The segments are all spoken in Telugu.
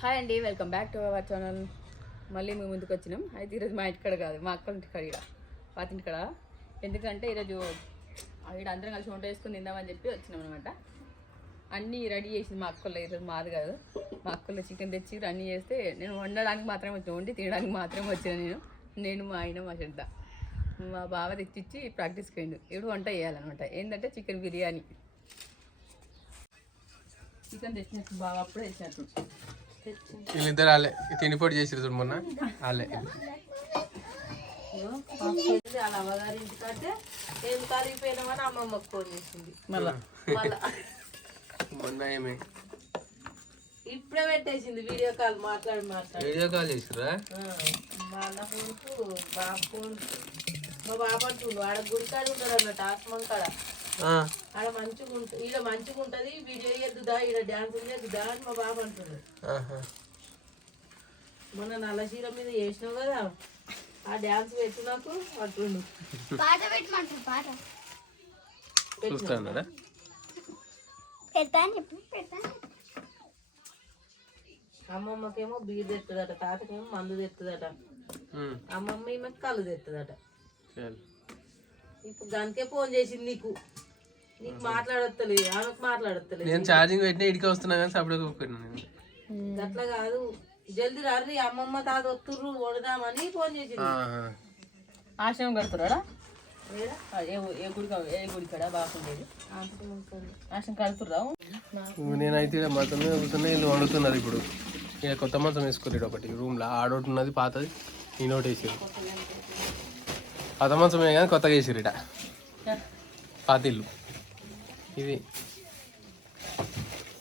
హాయ్ అండి welcome back to our channel మళ్ళీ మేము ముందుకు వచ్చినాం. అయితే ఈరోజు మా ఇంటికాడ కాదు మా అక్క ఇంటికాడ ఇక్కడ పాతింటికాడ ఎందుకంటే ఈరోజు ఇక్కడ అందరం కలిసి వంట వేసుకుని తిందామని చెప్పి వచ్చినాం అనమాట అన్నీ రెడీ చేసింది మా అక్కల్లో ఈరోజు మాది కాదు. మా అక్కల్లో చికెన్ తెచ్చి అన్నీ చేస్తే నేను వండడానికి మాత్రమే వచ్చిన వండి తినడానికి మాత్రమే వచ్చాను నేను. నేను మా ఆయన మా చెడ్డ మా బావ తెచ్చిచ్చి ప్రాక్టీస్కి పోయిండు. ఇప్పుడు వంట చేయాలన్నమాట. ఏంటంటే చికెన్ బిర్యానీ. చికెన్ తెచ్చినట్టు బావ అప్పుడే తెచ్చినట్టు. వీళ్ళిద్దరు వాళ్ళే. తిండిపోటు చేసిరు చూడు మొన్న. వాళ్ళే. వాళ్ళ అమ్మగారి ఇంటికంటే ఏం కరిగిపోయినామని అమ్మమ్మకు ఫోన్ చేసింది. మళ్ళా. మొన్న ఏమి? ఇప్పుడే పెట్టేసింది వీడియో కాల్ మాట్లాడి మాట్లాడి. వీడియో కాల్ చేసిరా అన్న ఫోన్కు బాబు ఫోన్ మా బాబు అంటుండు ఆడ గుడికాడ ఉంటాడు అన్నట్టు ఆత్మం కాడ. ఆడ మంచిగా ఉంటుంది ఈడ మంచిగా ఉంటుంది వీడియో ఎద్దుదా ఈడ డ్యాన్స్ ఎద్దుదా అని మా బాబు అంటుండు. మొన్న నల్ల చీర మీద వేసినావు కదా ఆ డ్యాన్స్ పెట్టు నాకు అంటుండు. పాట పెట్టమంటారు పాట. చూస్తాడా పెడతా అని చెప్పి పెడతా అని చెప్పు. అమ్మమ్మకేమో బీర్ తెస్తుందట తాతకేమో మందు తెస్తుందట అమ్మమ్మ ఈమెకి కళ్ళు తెస్తుందట ఇప్పుడు దానికే ఫోన్ చేసింది నీకు. నీకు మాట్లాడొత్తలేదు ఆమెకు మాట్లాడొత్తలేదు. నేను ఛార్జింగ్ పెట్టిన ఇడికి వస్తున్నా కానీ సపరేట్ ఒప్పుకున్నాను నేను. అట్లా కాదు. జల్దీ రారి అమ్మమ్మ తాత వస్తుర్రు వండుదామని ఫోన్ చేసింది. ఆశ్రమం కడుతున్నాడా? నేనైతే ఇక్కడ మొత్తం మీద కూర్చున్నా వీళ్ళు వండుతున్నారు ఇప్పుడు. ఇక కొత్త మంచం వేసుకోలేడు ఒకటి. రూమ్లో ఆడోటి ఉన్నది పాతది ఈ నోటి వేసారు పాత మంచమే కానీ కొత్తగా వేసారు ఇట పాత ఇల్లు. ఇది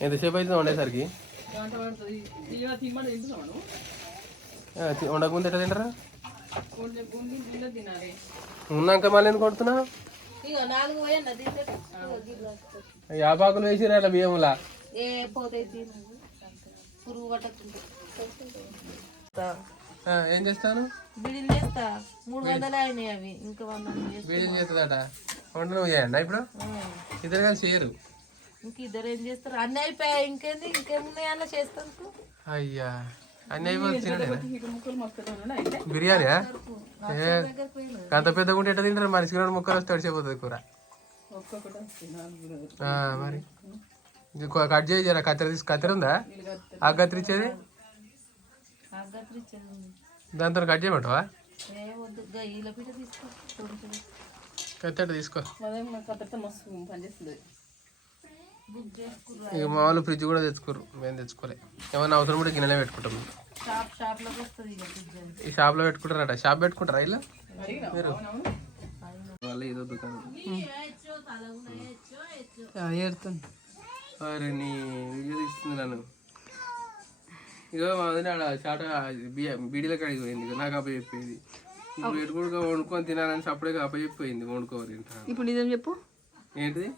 ఎంతసేపు అవుతుంది వండేసరికి? తిమ్మని వండకముందు ఎట్లా తింటారా? ఉన్నాక మళ్ళీ ఎందుకు కొడుతున్నా యాపాకులు వేసిరా అట్లా బియ్యములా పురుగు పట్టకుంటే. ఏం చేస్తాను? బిడిలు చేస్తా. మూడు వందలే అయినాయి అవి. ఇంకా వంద చేస్తుందట? వంట నువ్వు చేయండి ఇప్పుడు? ఇద్దరు కలిసి చేయరు. ఇంక ఇద్దరు ఏం చేస్తారు? అన్నీ అయిపోయాయి. ఇంకేంది? ఇంకేమున్నాయి అలా చేస్తాను అయ్యా. అన్నీ అయిపోతుంది పోయినా అంత పెద్దగా ఉంటే ఎట్లా తింటారు? మరి సిగరెట్ ముక్కలు వస్తే తడిచిపోతుంది కూర. ఒక్కొక్కటి తినాలి ఆ, మరి. కట్ చేయి కత్తెర తీసి కత్తెర ఉందా? ఆ కత్తెర ఇచ్చేది అగ్గత్రి ఇచ్చేది దాంతో కట్ చేయమంటావా? తీసుకో. ఇక మా వాళ్ళు ఫ్రిడ్జ్ కూడా తెచ్చుకోరు మేము తెచ్చుకోలే. ఏమన్నా అవసరం కూడా గిన్నెలే పెట్టుకుంటాం. ఈ షాప్లో పెట్టుకుంటారట. షాప్ పెట్టుకుంటారా ఇలా మీరు? వాళ్ళు ఏదో దుకాణం. ఏడుతుంది. అరే నీ వీడియో తీస్తుంది నన్ను. ఇగో మా వదిన ఆడ చాట బియ్య బీడీల కాడికి పోయింది ఇక నాకు అప్ప చెప్పేది ఇప్పుడు ఎటుకుడుగా వండుకొని తినాలని సపరేట్గా అప్ప చెప్పిపోయింది వండుకోవాలి తింటా ఇప్పుడు నిజం చెప్పు. ఏంటిది?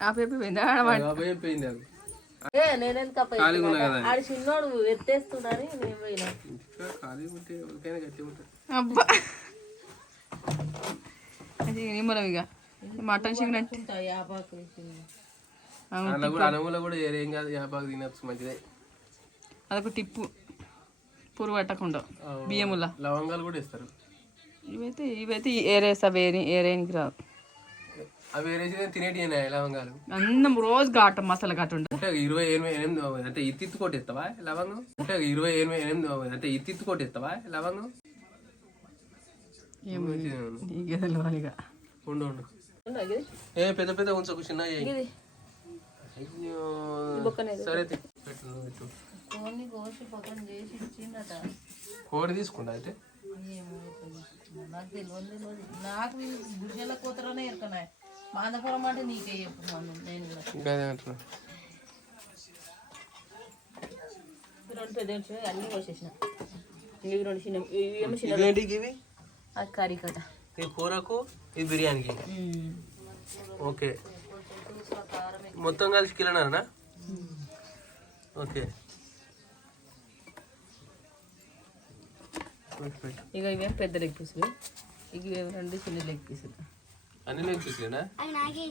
అప్ప చెప్పింది అది చిన్నోడు నేను పోయినా? ఉంటే ఎవరికైనా గట్టి ఉంటుంది అబ్బా. అది నిమ్మలం ఇక మటన్ చికెన్ అంటే యాపాకు కూడా అనుమూల కూడా ఏం కాదు యాపాకు తినచ్చు మంచిదే. అదొక టిప్పు. పురుగు పట్టకుండా. బియ్యములా. లవంగాలు కూడా ఇస్తారు ఇవైతే ఇవైతే ఏరేస్తా వేరే ఏరేనికి రాదు అవి వేరేసి తినేటి లవంగాలు? అన్నం రోజు ఘాటం మసాలా ఘాటు అంటే ఇరవై ఎనిమిది ఎనిమిది అంటే ఇత్తిత్తు కొట్టి ఇస్తావా లవంగం? అంటే ఇరవై ఎనిమిది ఎనిమిది అంటే ఇత్తిత్తు కొట్టి ఇస్తావా లవంగం? ఉండు ఉండు. ఏ పెద్ద పెద్ద ఉంచకు చిన్న అయ్యో. సరే పెట్టు పెట్టు. కోసి చేసి కోడి తీసుకుంటా అయితే? ఏమో నాకు తెలియదు తెలియదు. నాకు గుడిసెల కూతురనే ఎరకనాయి మాందపురం అంటే నీకే చెప్పు మనం నేను కూడా. ఇంకా అదే అంటున్నా. రెండు పెద్ద అన్నీ కోసేసిన. ఇవి రెండు చిన్న అది కర్రీ ఈ కూరకు ఈ బిర్యానీకి ఓకే. మొత్తం కలిసి కిలోనా ఓకే. ఇక ఇవేం పెద్ద లెగ్ పీసులు ఇక ఇవేమో రెండు చిన్న లెగ్ పీసులు అన్ని లెగ్ పీసులేనా నాకే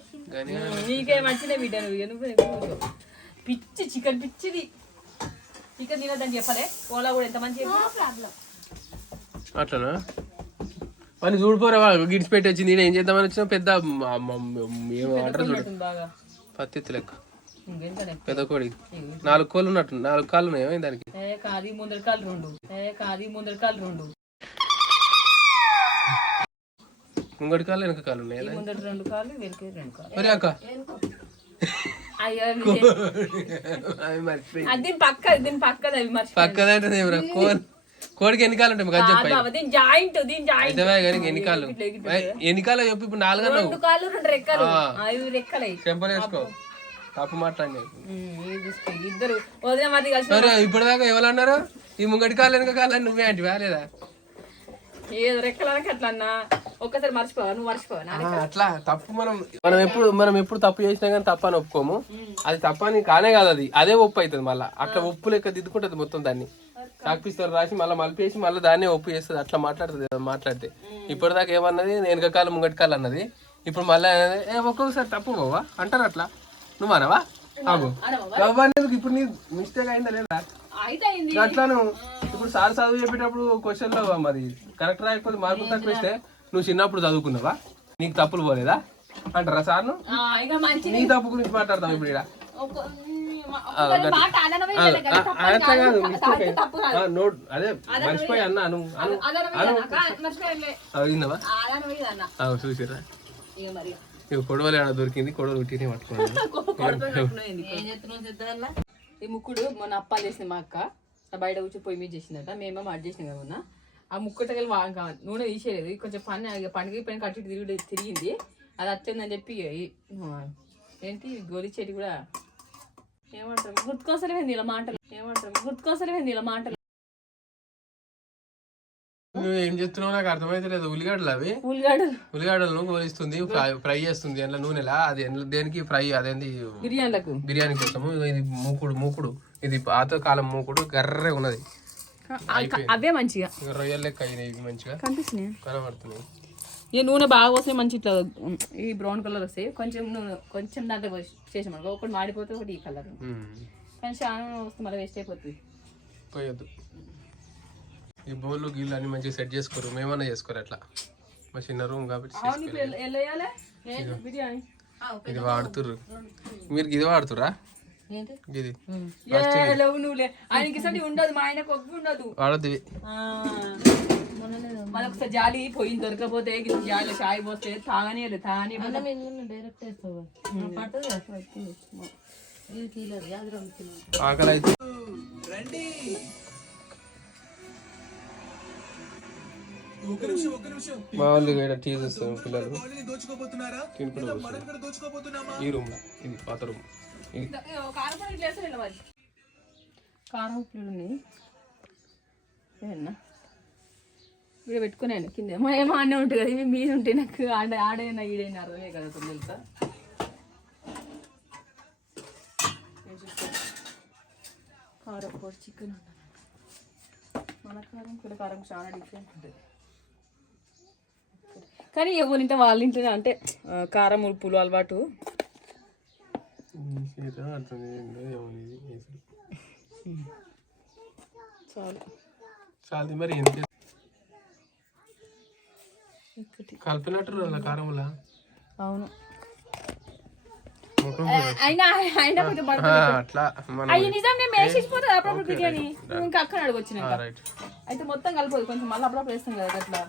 మంచిదే బిడ్డ నువ్వు? ఇక నువ్వు ఎక్కువ కూర్చో. పిచ్చి చికెన్ పిచ్చిది. చికెన్ తినొద్దని చెప్పలే? ఓలా కూడా ఎంత మంచి అట్లనా? వాడిని చూడిపోరా గిడిచి పెట్టి వచ్చింది ఏం చేద్దామని వచ్చినా పెద్ద పత్తి లెక్క. పెద్ద కోడి. నాలుగు కోళ్ళు ఉన్నట్టు నాలుగు కాళ్ళు ఉన్నాయి ఏమైంది దానికి? కాది ముందర కాలు రెండు. ఏ కాది ముందర కాలు రెండు. ముంగడి కాళ్ళు వెనక కాళ్ళు ఉన్నాయి ముందర రెండు కాళ్ళు వెనక రెండు కాళ్ళు. మరి అక్క? కోడికి ఎన్ని కాళ్ళు ఉంటాయి? జాయింట్ దీని ఎన్ని కాళ్ళు? ఎన్ని కాళ్ళు చెప్పు ఇప్పుడు నాలుగు కాళ్ళు రెండు రెక్కలు. అవి రెక్కలే. చెంపలు వేసుకో తప్పు మాట్లాడి ఇద్దరు. వదిన మరి కలిసి సరే ఇప్పటిదాకా ఎవరు అన్నారు? ఈ ముంగడి కాళ్ళు వెనక కాళ్ళు అని నువ్వే అంటే లేదా ఏదో అట్లా అన్నా. ఒక్కసారి మర్చిపోవా? నువ్వు మర్చిపోవా? నా ఆ, అట్లా తప్పు మనం మనం ఎప్పుడు మనం ఎప్పుడు తప్పు చేసినా కానీ తప్పు అని ఒప్పుకోము అది తప్ప అని కానే కాదు అది. అదే ఒప్పు అవుతుంది మళ్ళీ. అట్లా ఒప్పు లెక్క దిద్దుకుంటుంది మొత్తం దాన్ని. చాక్పిస్తారు రాసి మళ్ళీ మలిపేసి మళ్ళీ దాన్నే ఒప్పు చేస్తుంది. అట్లా మాట్లాడుతుంది మాట్లాడితే. ఇప్పటిదాకా ఏమన్నది? వెనక కాలు ముంగటి కాలు అన్నది. ఇప్పుడు మళ్ళీ ఏ ఒక్కొక్కసారి తప్పు పోవా? అంటారు అట్లా? నువ్వు అనవా ఆగు. ఎవరు ఇప్పుడు నీ మిస్టేక్ అయిందా లేదా? అట్లాను ఇప్పుడు సార్ చదువు చెప్పేటప్పుడు క్వశ్చన్లో మరి కరెక్ట్ రాయకపోతే మార్కులు తక్కువ ఇస్తే నువ్వు చిన్నప్పుడు చదువుకున్నావా? నీకు తప్పులు పోలేదా? అంటారా మంచి నీ తప్పు గురించి మాట్లాడతాం ఇప్పుడు తప్పు అట్లా కాదు మిస్టేక్ నోట్ అదే మర్చిపోయి అన్న అను అను అను. అన్న. చూసిరా ఇక కొడవలు ఆడ దొరికింది కొడవలు ఉట్టినే పట్టుకున్నాను. ఈ ముక్కుడు మొన్న అప్పాలు చేసింది మా అక్క. ఆ బయట కూర్చొని పొయ్యి మీద చేసిందట. మేమేమో అడ్ చేసినాం కదా మొన్న. ఆ ముక్కటకెళ్ళి బాగా నూనె తీసేయలేదు. కొంచెం పని పండుగ పైన కట్టి తిరిగి తిరిగింది. అది అట్టిందని చెప్పి ఏంటి? గోలి చెట్టు కూడా ఏమంటారు? గుర్తుకోసలేమేంది ఇలా మాటలు? ఏమంటారు? గుర్తుకోసలేమేంది ఇలా మాటలు? నువ్వు ఏం చెప్తున్నావు నాకు అర్థమైతే లేదు. ఉల్లిగడ్డలు అవి? ఉల్లిగడ్డలు. ఉల్లిగడ్డలను గోలిస్తుంది ఫ్రై ఫ్రై చేస్తుంది. అందులో నూనెలా? అది దేనికి ఫ్రై? అదేంది? బిర్యానీలకు. బిర్యానీ కోసము. ఇది మూకుడు మూకుడు. ఇది పాత కాలం మూకుడు గర్రె ఉన్నది. అవే మంచిగా. రొయ్యల లెక్క అయినాయి ఇవి మంచిగా. కనిపిస్తున్నాయి? కనబడుతున్నాయి. ఈ నూనె బాగా వస్తే మంచి ఇట్లా ఈ బ్రౌన్ కలర్ వస్తాయి. కొంచెం నూనె కొంచెం దాంట్లో చేసామనుకో ఒకటి మాడిపోతే ఒకటి ఈ కలర్. ఉమ్. కానీ చాలా నూనె వస్తే మళ్ళీ వేస్ట్ అయిపోతుంది. పోయొద్దు. ఈ బౌల్ గీళ్ళు అన్ని మంచిగా సెట్ చేసుకోరు. మేమన్నా చేసుకోరు అట్లా. మా చిన్న రూమ్ కాబట్టి ఇది వాడుతుర్రు. మీరు ఇది వాడుతురా ఏంటి? ఇది. ఆయనకి ఉండదు మా ఉండదు. వాడద్దు జాలి పోయింది దొరకపోతే జాలి చాయ్ పోస్తే తాగనే తాగని డైరెక్ట్ ఆకలి అయితే మా వాళ్ళు ఇక్కడ టీ చూస్తారు పిల్లలు. తినుకుంటూ కూర్చున్నారు. ఈ రూమ్ ఇది పాత రూమ్ ఇది. కారం పొడి ఇట్లా వేస్తారు ఇలా మరి. కారం ఉప్పులు ఉన్నాయి. ఏమన్నా? ఇక్కడ పెట్టుకున్నాను కింద. మా ఏమో అన్నీ ఉంటుంది కదా ఇవి మీద ఉంటే నాకు ఆడ ఆడైనా ఈడైనా అర్థమే కదా కొన్ని తెలుసా? నేను చూస్తాను. కారం పొడి చికెన్ మన కారం ఇక్కడ కారం చాలా డిఫరెంట్ ఉంటుంది. కానీ ఎవరి ఇంట్లో వాళ్ళ ఇంట్లోనే అంటే కారం ఉప్పులు అలవాటు. చాలు. చాలు మరి ఎంత కలిపినట్టు కారంలా అవును. అయినా అయినా కొంచెం అయ్యి నిజం నేను అప్పుడప్పుడు బిర్యానీ. ఇంకా అక్కడ అడగొచ్చినాక అయితే మొత్తం కలిపోదు కొంచెం మళ్ళీ అప్పుడప్పుడు వేస్తాం కదా అట్లా.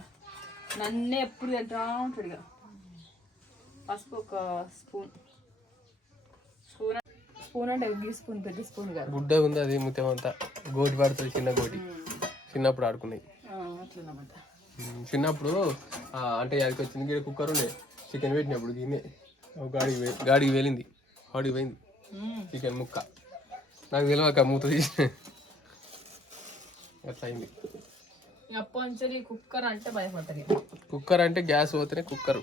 నన్నే ఎప్పుడు తింటా ఉంటాడు ఇక. పసుపు ఒక స్పూన్. స్పూన్ స్పూన్ అంటే ఒక స్పూన్ పెద్ద స్పూన్ కాదు. గుడ్డ ఉంది అది ముత్యం అంతా. గోటి పడుతుంది చిన్న గోటి. చిన్నప్పుడు ఆడుకున్నాయి చిన్నప్పుడు అంటే అక్కడికి వచ్చింది గిడ కుక్కర్ ఉండే. చికెన్ పెట్టినప్పుడు ఒక గాడికి గాడికి వెళ్ళింది గాడికి పోయింది. చికెన్ ముక్క. నాకు తెలియక మూత తీసి అట్లా అయింది. కుక్కర్ అంటే భయపడతారు కుక్కర్ అంటే గ్యాస్ పోతేనే కుక్కర్.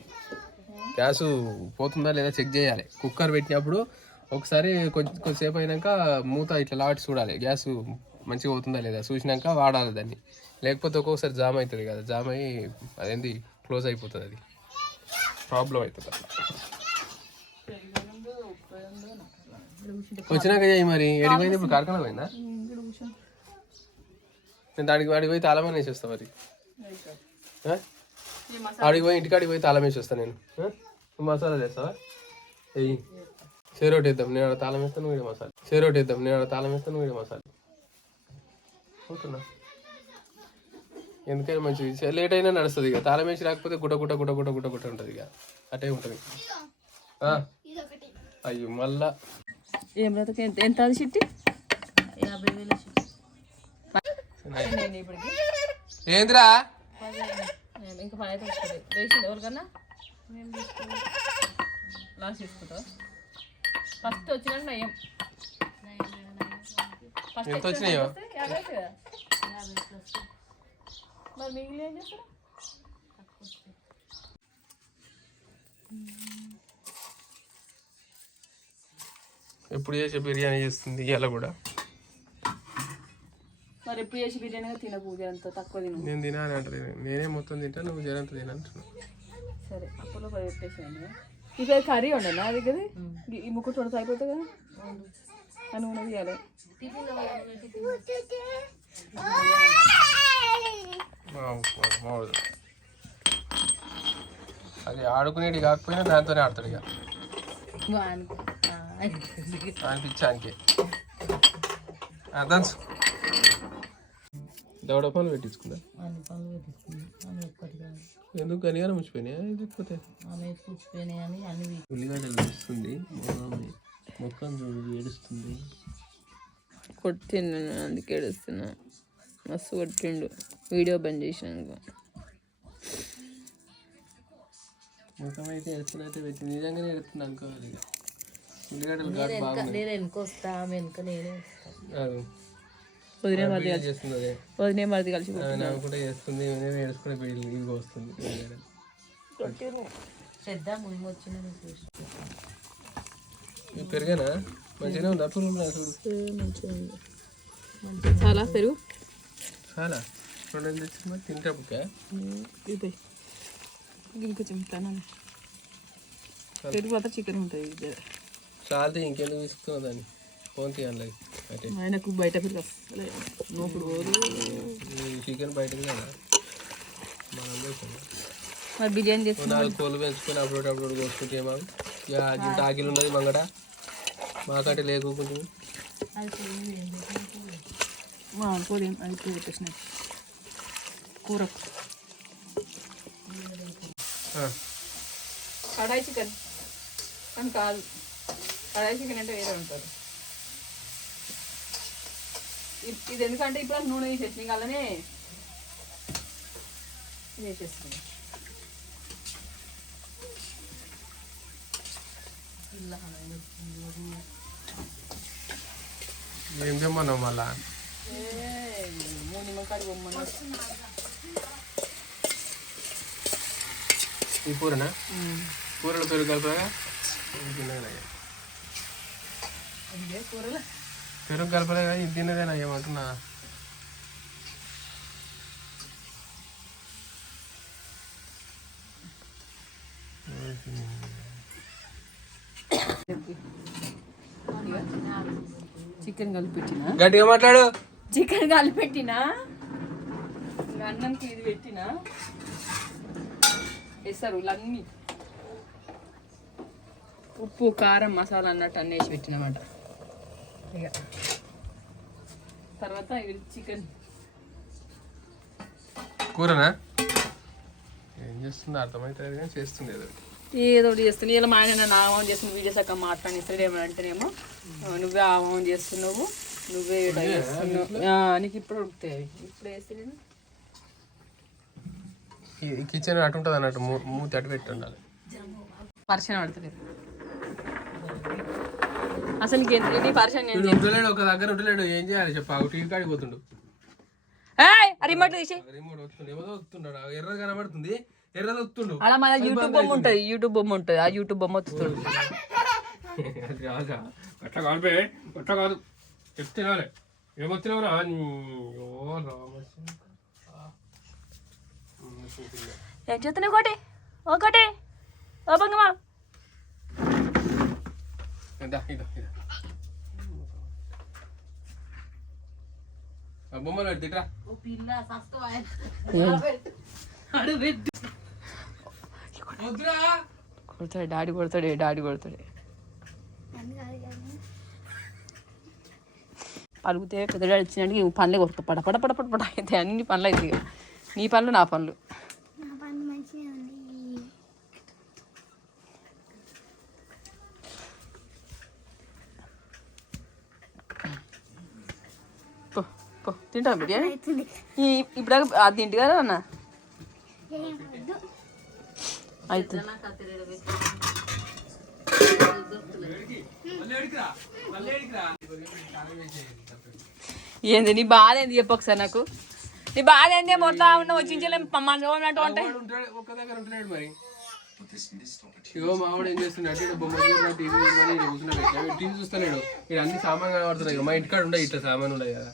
గ్యాస్ పోతుందా లేదా చెక్ చేయాలి. కుక్కర్ పెట్టినప్పుడు ఒకసారి కొంచెం కొద్దిసేపు అయినాక మూత ఇట్లా లాటి చూడాలి. గ్యాస్ మంచిగా అవుతుందా లేదా చూసినాక వాడాలి దాన్ని. లేకపోతే ఒక్కొక్కసారి జామ్ అవుతుంది కదా జామ్ అయ్యి అదేంటి క్లోజ్ అయిపోతుంది అది. ప్రాబ్లం అవుతుంది వచ్చినాక చేయి మరి. ఎడిపోయింది ఇప్పుడు కార్ఖానా పోయిందా? నేను దానికి వాడికి పోయి తాళం వేసి వస్తా మరి. ఆ? ఈ మసాలా ఆడికి పోయి ఇంటికాడికి పోయి తాళం వేసి వస్తాను నేను మసాలా చేస్తావా? వెయ్యి సేరోటి వేద్దాం నేను ఆడ తాళం వేస్తాను వీడి మసాలా. సేరోటి వేద్దాం నేను ఆడ తాళం వేస్తాను వీడి మసాలా. ఓకేనా ఎందుకైనా మంచిది. లేట్ అయినా నడుస్తుంది ఇక. తాళం వేసి రాకపోతే గుట్ట గుట్ట గుట్ట గుట్ట గుట్ట గుట్ట ఉంటుంది ఇక. అటే ఉంటుంది. ఆ? ఇదొకటి. అయ్యో మళ్ళా. ఏం బ్రతక? ఎంత ఎంత అది ఏంద్రా? ఇంకా పని అయితే వస్తుంది. వేసింది ఎవరికన్నా? లాస్ట్ తీసుకుంటావు? ఫస్ట్ నయం ఎంత వచ్చినాయో? మరి మిగిలిన ఏం చేస్తారు? ఎప్పుడు చేసే బిర్యానీ చేస్తుంది ఇవాళ కూడా. మరి ఎప్పుడు చేసి బిర్యానీ తినకు అంత తక్కువ తిను. నేను తినాలి అంటే నేనే మొత్తం తింటా నువ్వు జరంత తినంటున్నావు సరే అప్పుడు పది పెట్టేసాను ఇక కర్రీ ఉండదు నా దగ్గర? ఈ ముక్క చూడతా అయిపోతుంది కదా? అని ఉన్నది. మామూలు అది ఆడుకునేది కాకపోయినా దాంతోనే ఆడతాడు ఇక. అనిపించానికి అర్థం దవడ పనులు పెట్టించుకుందా? అన్ని పనులు ఆమె ఒక్కటి కాదు. ఎందుకు గనిగానే ముచ్చిపోయినాయి లేకపోతే? ఆమె అని అన్ని ఉల్లిగడ్డలు వేస్తుంది. మొత్తం చూడు ఏడుస్తుంది. కొట్టిండు అందుకే ఏడుస్తున్నా. మస్తు కొట్టిండు. వీడియో బంద్ చేసినాక ముఖం అయితే పెట్టి నిజంగానే ఏడుస్తుంది అనుకోవాలి. ఉల్లిగడ్డలు ఘాటు వెనక బాగున్నాయి. నేను వెనక వస్తా ఆమె వెనక నేనే వదిలే మరిది చేస్తుంది అదే? వదిలే మరిది కలిసి కూడా చేస్తుంది వస్తుంది మునిగి వచ్చిన పెరిగానా? ఉందా? చూడు? చాలా పెరుగు? చాలా. రెండు వందలు తెచ్చి మరి తింటప్పుకే ఇది. ఇంకొంచెం తినాలి పెరుగు పోతే చికెన్ ఉంటుంది చాలా ఇంకెందుకు తీసుకున్నావు దాన్ని? ఫోన్ తీయాలి ఆయనకు బయట పెరుగు అసలే నోపుడు పోదు. చికెన్ బయటది కదా మనం చేసాము మరి బిర్యానీ ఓ చేసి నాలుగు కోళ్ళు పెంచుకొని అప్పుడు అప్పుడు కోసుకుంటే మాకు ఇక ఇంత ఉన్నది మంగడ. మాకంటే లేకుంటుంది మా కూర అది కూరకు కడాయి చికెన్. అని కాదు. కడాయి చికెన్ అంటే వేరే ఉంటారు ఇది ఎందుకంటే ఇప్పుడు నూనె తీసేసి ఇంకా అలానే వేసేస్తుంది ఏం తెమ్మన్నావు మళ్ళా? ఈ కూరనా? కూరలు పెరుగు కలపగా కూరలు. పెరుగు కలపలేగా ఇది తిన్నదేనా ఏమంటున్నా చికెన్ కలిపెట్టిన? గట్టిగా మాట్లాడు. చికెన్ కలిపెట్టిన? అన్నంకి ఇది పెట్టిన? వేస్తారు అన్నీ ఉప్పు కారం మసాలా అన్నట్టు అన్నీ వేసి పెట్టినమాట. ఇక. తర్వాత ఇది చికెన్ కూరనా? ఏం చేస్తుంది అర్థమవుతుంది కానీ చేస్తుంది ఏదో ఏదో ఒకటి చేస్తుంది. ఇలా మా ఆయన నన్ను ఆహ్వానం చేస్తుంది. వీడియోస్ అక్క మాట్లాడిస్తాడు ఏమంటేనేమో "ఆ, నువ్వే ఆహ్వానం చేస్తున్నావు. నువ్వే చేస్తున్నావు. నీకు? ఇప్పుడు ఉడుకుతాయి. ఇప్పుడు వేస్తే కిచెన్ అటు ఉంటుంది అన్నట్టు మూ- మూతి అటు పెట్టి ఉండాలి. పరిచయం పడతలేదు. అసలు నీ పరిచయం నేను వీడు ఉంటలేడు ఒక దగ్గర ఉంటలేడు ఏం చేయాలి చెప్పు టీవీ కాడికి పోతుండు. ఏయ్, రిమోట్ తీసి. రిమోట్ వస్తుంది వస్తున్నాడు ఎర్ర కనబడుతుంది ఎర్రది వస్తుండు. అలా మన యూట్యూబ్ బొమ్మ ఉంటుంది యూట్యూబ్ బొమ్మ ఉంటుంది ఆ యూట్యూబ్ బొమ్మ కాదా అట్లా కాదు బే అట్లా కాదు. చెప్తే రాలే. ఏమొచ్చినావురా ఏం చేస్తున్నావు ఒకటి? ఒకటి? ఓ బంగమా? ఇదా ఇదా ఇదా బొమ్మలు కొడతాడు డాడీ కొడతాడే డాడీ కొడతాడే పలుకుతే పెద్ద డాడీ వచ్చినట్టు పనులే కొడుకు పడ పడ పడ పడ పడ అయితే అన్ని పనులు అవుతాయి ఇక. నీ పనులు నా పనులు నా పని మంచిగా ఉంది పో తింటాం బిర్యానీ? ఇప్పుడు అది తింటి కదా అన్న? ఏంది నీ బాధ ఏంది చెప్పు ఒకసారి నాకు. నీ బాధ ఏంది మొత్తం ఉన్న వచ్చించలేం మన ఉన్నట్టు అంటే వాడు ఉంటాడు ఒక్క దగ్గర ఉంటున్నాడు మరి. ఇగో మావాడు ఏం చేస్తున్నాడు బొమ్మ టీవీ టీవీ ఇక్కడ అన్ని సామాన్ కనబడుతున్నాయి. మా ఇంటికాడ ఉండే ఇట్లా సామాన్ ఉన్నాయి కదా.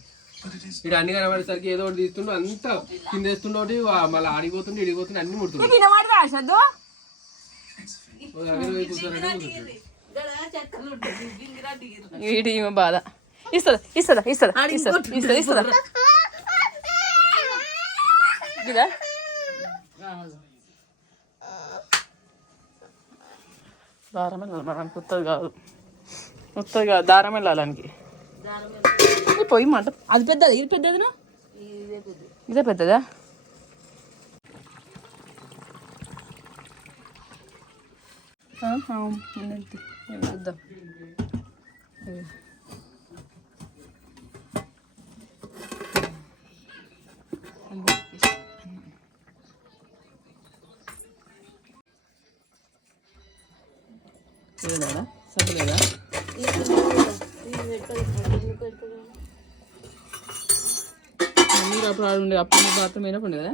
ఇక్కడ అన్ని కనబడేసరికి ఏదో ఒకటి తీస్తుండు అంతా కింద వేస్తుండే ఒకటి మళ్ళీ ఆడిపోతుండే ఇడిపోతుండే అన్ని ముడుతుండే. బాధ. ఇస్తుందా ఇస్తుందా ఇస్తుందా ఇస్తుందా ఇస్తుందా ఇస్తుందా. ఇదా? దారం వెళ్ళాలి మనకి కొత్తది కాదు. కొత్తది కాదు దారం వెళ్ళాలానికి ఈ పొయ్యి మంట అది పెద్దది ఇది పెద్దదినా ఇదే పెద్ద ఇదే పెద్దదా ఆహా, ఉన్నది. చూద్దాం మీరు అప్పుడు ఆడు ఉండే అప్పుడు బాత్రూమ్ అయినప్పుడు కదా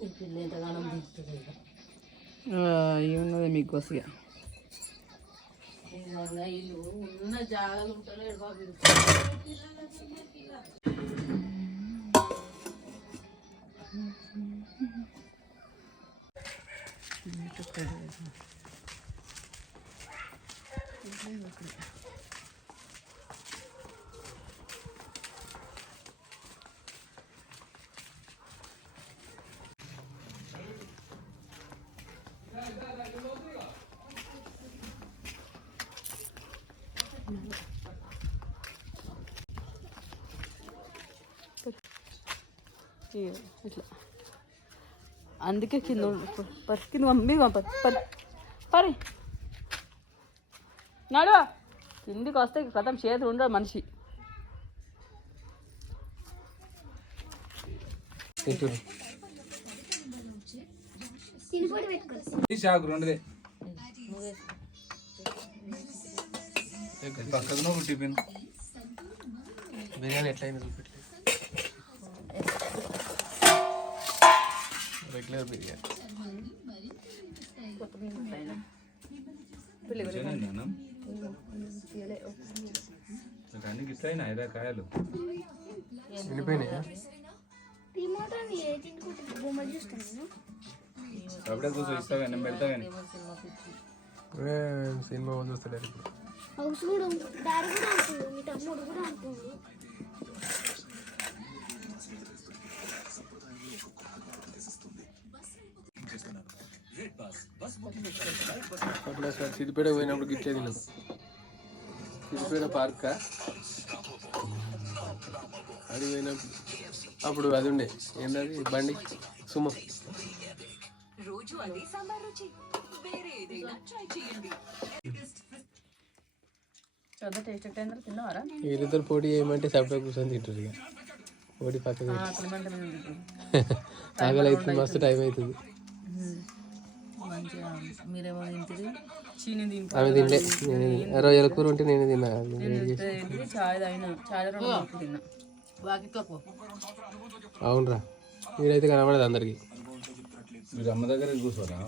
ఈ పిల్ల ఎంతగానో దిగుతుంది ఏమున్నది మీకు వసిగా నిజంగా ఇల్లు ఉన్న జాగాలు ఉంటారు బాబు ఇగో ఇట్లా అందుకే కింద ఉండు. పరి కింద మమ్మీ పంప పరి పరి నాడు. కిందికి వస్తే కథం చేతులు ఉండదు మనిషి. పక్కన టిఫిన్. బిర్యానీ ఎట్లా అయింది చూపెట్టలేదు రెగ్యులర్ బిర్యానీ. అన్ని గిట్ల అయినా ఐదా కాయలు? అప్పుడే కూర్చో ఇస్తా కానీ పెడతా కానీ సినిమా ఇప్పుడు అవి చూడు డాడీ కూడా అంటుంది మీ తమ్ముడు కూడా అంటుంది. అప్పుడు అసలు సిద్దిపేట పోయినప్పుడు గిట్లే తిన్నాం. సిద్దిపేట పార్క్ అది పోయినప్పుడు అప్పుడు అది ఉండే. ఏంటది బండి? సుమో. టేస్ట్ తిన్నవారా? వీళ్ళిద్దరు పోటీ చేయమంటే సపరేట్ కూర్చొని తింటారు ఇక. పోటీ పక్కకి ఆకలి అవుతుంది మస్తు టైం అవుతుంది. మంచిగా మీరేమో తింటుంది చీని తింటుంది ఆమె తిండే నేను రొయ్యల కూర ఉంటే నేను తిన్నా. చాయ్ తాగిన. చాయ్ రెండు కప్పులు తిన్నా. బాకీతో పో అవునరా. మీరైతే కనబడదు అందరికి. మీరు అమ్మ దగ్గర కూర్చోరా?